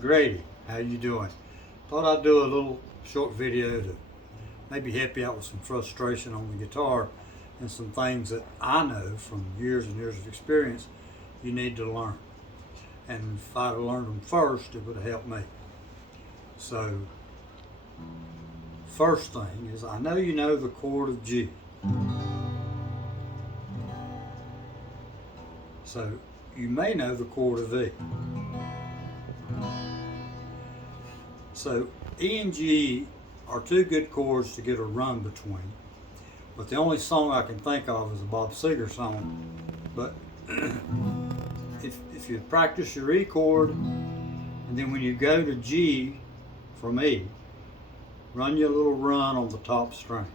Grady, how you doing? Thought I'd do a little short video to maybe help you out with some frustration on the guitar and some things that I know from years and years of experience you need to learn. And if I'd have learned them first, it would have helped me. So, first thing is, I know you know the chord of G. So, you may know the chord of E. So E and G are two good chords to get a run between. But the only song I can think of is a Bob Seger song. But if you practice your E chord, and then when you go to G from E, run your little run on the top string.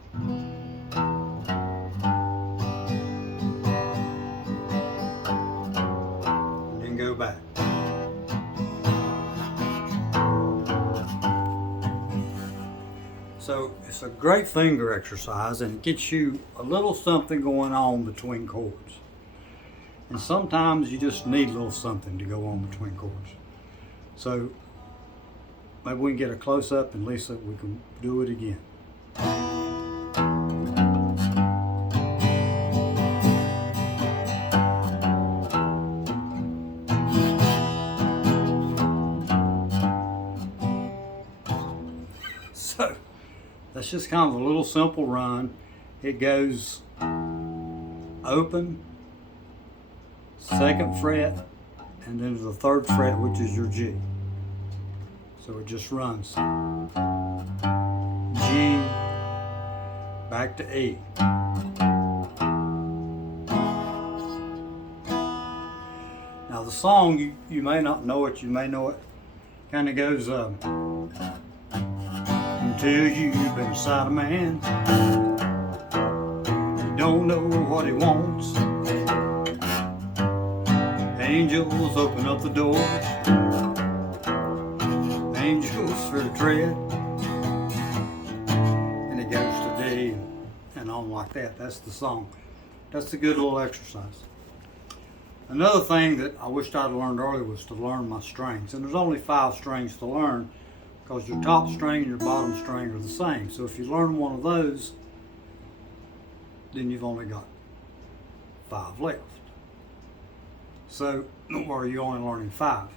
And then go back. So it's a great finger exercise, and it gets you a little something going on between chords. And sometimes you just need a little something to go on between chords. So maybe we can get a close up, and Lisa, we can do it again. So that's just kind of a little simple run. It goes open, second fret, and then to the third fret, which is your G. So it just runs G, back to E. Now the song, you may not know it, you may know it, kind of goes until you've been beside a man, you don't know what he wants. Angels open up the doors, angels for the tread, and it goes to D and on like that. That's the song. That's a good little exercise. Another thing that I wished I'd learned earlier was to learn my strings. And there's only 5 strings to learn, because your top string and your bottom string are the same. So if you learn one of those, then you've only got 5 left. So don't worry, you're only learning 5.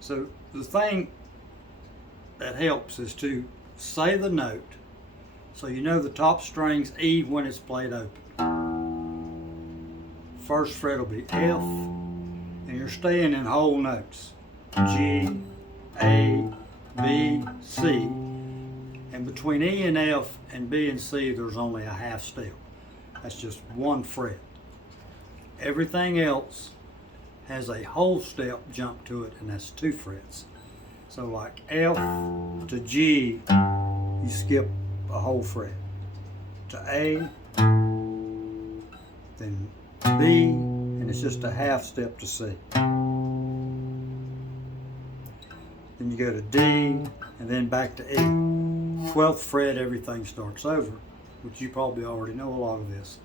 So the thing that helps is to say the note, so you know the top string's E when it's played open. First fret will be F, and you're staying in whole notes. G, A, B, C, and between E and F and B and C there's only a half step. That's just 1 fret. Everything else has a whole step jump to it, and that's 2 frets. So like F to G, you skip a whole fret. To A, then B, and it's just a half step to C. Then you go to D, and then back to E. 12th fret, everything starts over, which you probably already know a lot of this.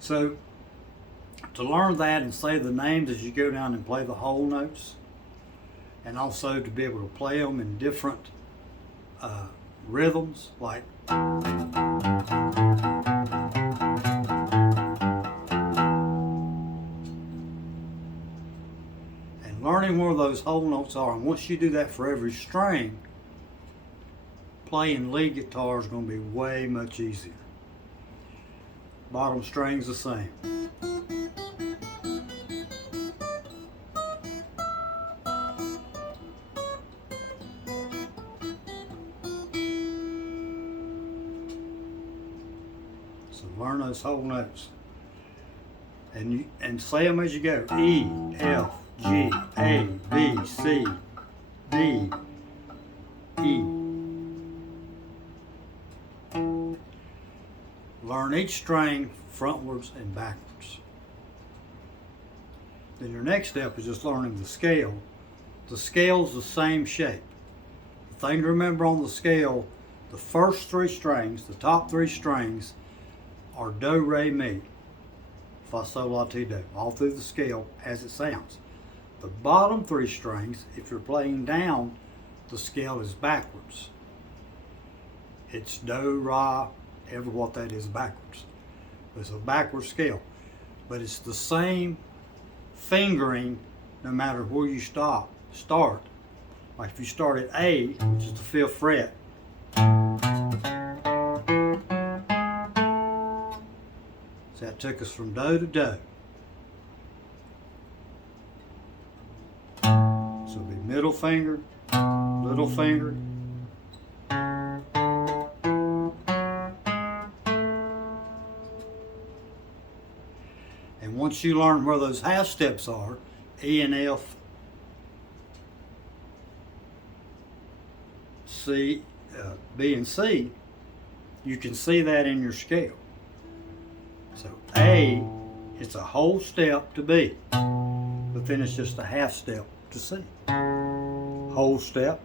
So, to learn that and say the names as you go down and play the whole notes, and also to be able to play them in different rhythms, like learning where those whole notes are. And once you do that for every string, playing lead guitar is going to be way much easier. Bottom string's the same. So learn those whole notes. And say them as you go. E, F, G, A, B, C, D, E. Learn each string frontwards and backwards. Then your next step is just learning the scale. The scale's the same shape. The thing to remember on the scale, the first 3 strings, the top 3 strings, are do, re, mi, fa, sol, la, ti, do, all through the scale as it sounds. The bottom three strings, if you're playing down, the scale is backwards. It's do, ra, ever what that is backwards. It's a backwards scale. But it's the same fingering no matter where you start. Like if you start at A, which is the 5th fret, so that took us from do to do. So it'll be middle finger, little finger, and once you learn where those half steps are, E and F, C, B and C, you can see that in your scale. So A, it's a whole step to B, but then it's just a half step to C. Whole step.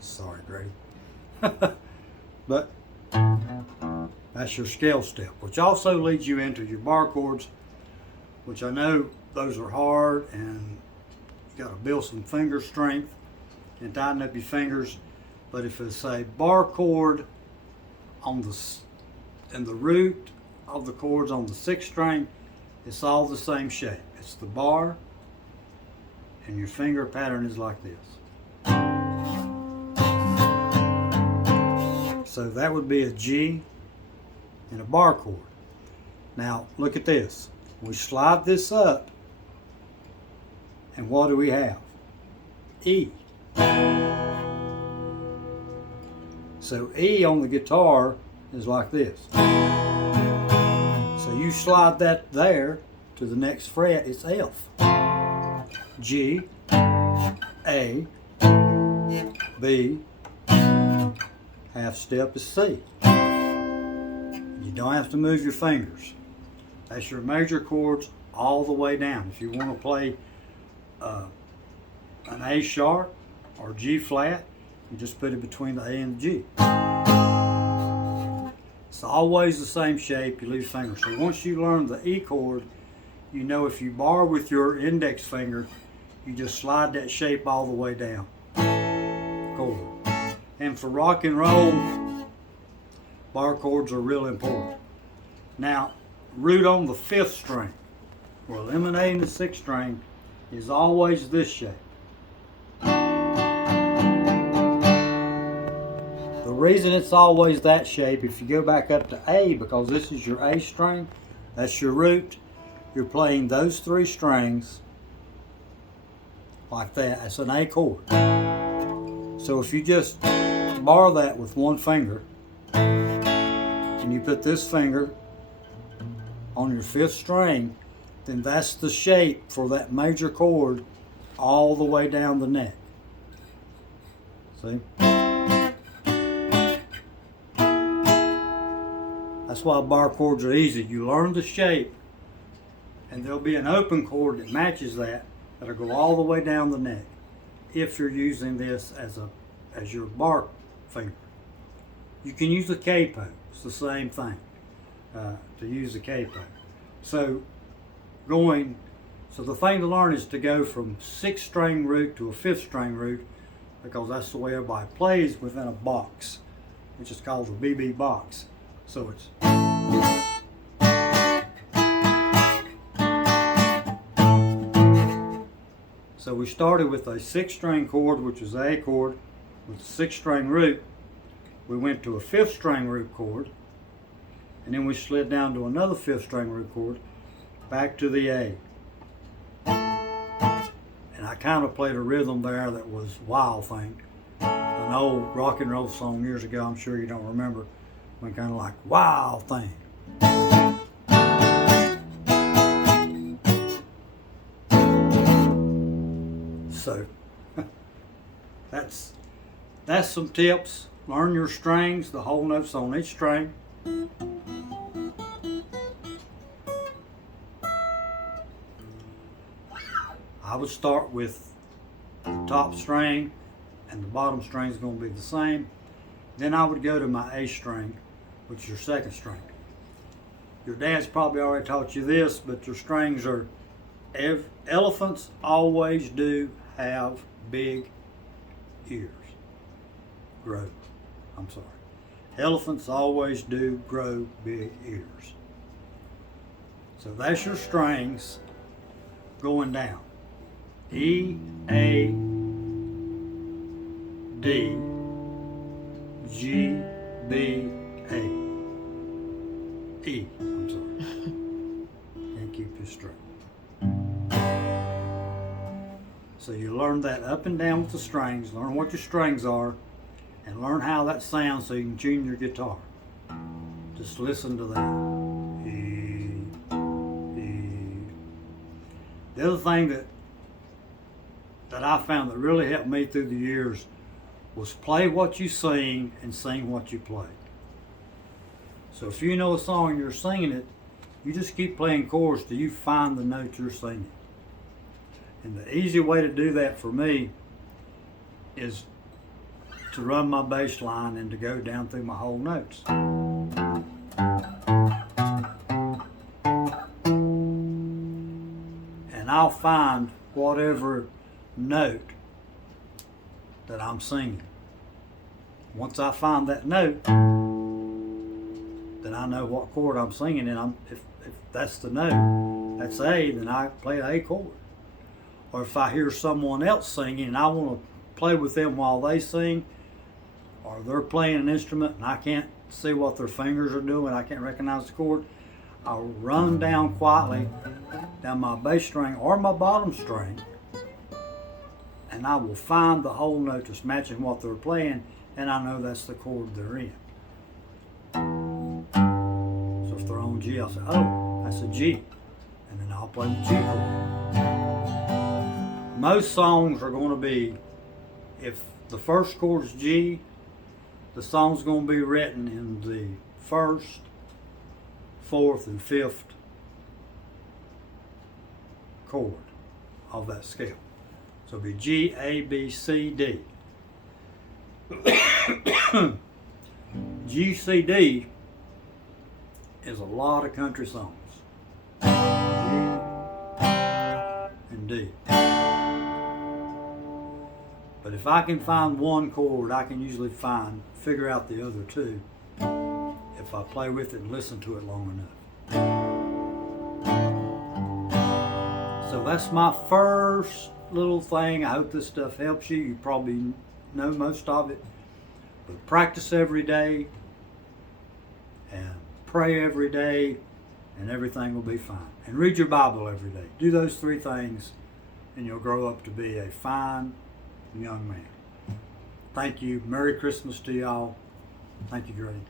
Sorry, Grady. But that's your scale step, which also leads you into your bar chords, which I know those are hard and you got to build some finger strength and tighten up your fingers. But if it's a bar chord on the root of the chords on the 6th string, it's all the same shape. It's the bar, and your finger pattern is like this. So that would be a G and a bar chord. Now look at this. We slide this up, and what do we have? E. So E on the guitar is like this. So you slide that there to the next fret, it's F. G, A, B, half step is C. You don't have to move your fingers. That's your major chords all the way down. If you want to play an A sharp or G flat, you just put it between the A and the G. It's always the same shape, you leave your finger. So once you learn the E chord, you know if you bar with your index finger, you just slide that shape all the way down. Chord. And for rock and roll, bar chords are real important. Now, root on the 5th string, or eliminating the 6th string, is always this shape. The reason it's always that shape, if you go back up to A, because this is your A string, that's your root, you're playing those 3 strings like that. That's an A chord. So if you just bar that with one finger, and you put this finger on your 5th string, then that's the shape for that major chord all the way down the neck. See? That's why bar chords are easy. You learn the shape, and there'll be an open chord that matches that, that'll go all the way down the neck if you're using this as your bar finger. You can use a capo. It's the same thing to use a capo. So the thing to learn is to go from 6th string root to a 5th string root, because that's the way everybody plays within a box, which is called a BB box. So it's so we started with a 6th string chord, which is A chord with a 6th string root. We went to a 5th string root chord, and then we slid down to another 5th string root chord, back to the A. And I kind of played a rhythm there that was Wild Thing, an old rock and roll song years ago. I'm sure you don't remember. Went kind of like Wild Thing. So that's some tips. Learn your strings, the whole notes on each string. I would start with the top string, and the bottom string is going to be the same. Then I would go to my A string, which is your second string. Your dad's probably already taught you this, but your strings are, elephants always do have big ears. Elephants always do grow big ears. So that's your strings going down. E, A, D, G, B, A. E, I'm sorry. Can't keep you straight. So you learn that up and down with the strings, learn what your strings are, and learn how that sounds so you can tune your guitar. Just listen to that. E, E. The other thing that I found that really helped me through the years was play what you sing and sing what you play. So if you know a song and you're singing it, you just keep playing chords till you find the note you're singing. And the easy way to do that for me is to run my bass line and to go down through my whole notes. And I'll find whatever note that I'm singing. Once I find that note, then I know what chord I'm singing, and if that's the note, that's A, then I play A chord. Or if I hear someone else singing and I want to play with them while they sing, or they're playing an instrument and I can't see what their fingers are doing, I can't recognize the chord, I'll run down quietly down my bass string or my bottom string, and I will find the whole note that's matching what they're playing, and I know that's the chord they're in. So if they're on G, I'll say, oh, that's a G, and then I'll play the G chord. Most songs are going to be, if the first chord is G, the song's going to be written in the first, fourth, and fifth chord of that scale. So it'll be G, A, B, C, D. G, C, D is a lot of country songs. G and D. But if I can find one chord, I can usually figure out the other two if I play with it and listen to it long enough. So that's my first little thing. I hope this stuff helps you. You probably know most of it. But practice every day and pray every day, and everything will be fine. And read your Bible every day. Do those three things and you'll grow up to be a fine young man. Thank you. Merry Christmas to y'all. Thank you, Grady.